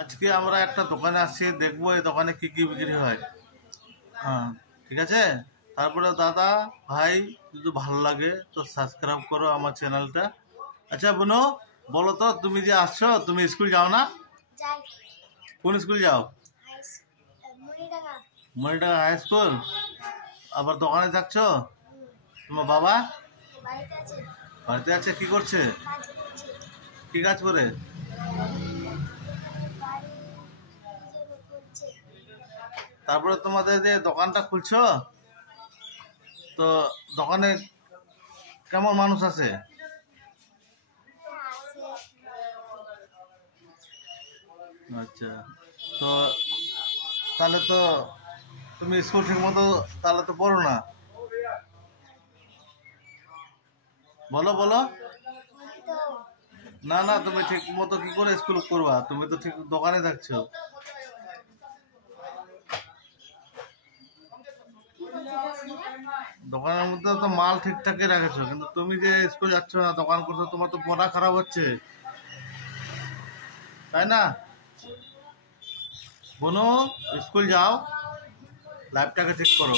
আজকে আমরা একটা দোকানে আসছি, দেখবো এই দোকানে কি কি বিক্রি হয়। হ্যাঁ, ঠিক আছে। তারপরে দাদা ভাই, যদি ভালো লাগে তো সাবস্ক্রাইব করো আমার চ্যানেলটা। আচ্ছা বোনো, বলো তো, তুমি যে আসছো, তুমি স্কুল যাও না? যাই। কোন স্কুল যাও? মণিডাঙ্গা। মনিটাঙ্গা হাই স্কুল। আবার দোকানে থাকছো? তোমার বাবা বাড়িতে আছে। বাড়িতে আছে, কি করছে? কাজ করছে। কি কাজ করে? বাড়ি হিসেবে করছে। তারপরে তোমাদের যে দোকানটা খুলছো, তো দোকানে কেমন মানুষ আছে? আছে। আচ্ছা, তো তাহলে তো তুমি স্কুল ঠিক মতো তাহলে তো পড়ো না। বলো বলো। বলি তো। না না, তুমি ঠিক মতো কি করে স্কুল করবা? তুমি তো ঠিক দোকানে থাকছো। দোকানের মধ্যে তো মাল ঠিকঠাকই রাখেছো, কিন্তু তুমি যে স্কুল যাচ্ছ না, দোকান করছো, তোমার তো পড়া খারাপ হচ্ছে, তাই না? বোনো, স্কুল যাও, লাইফটাকে ঠিক করো।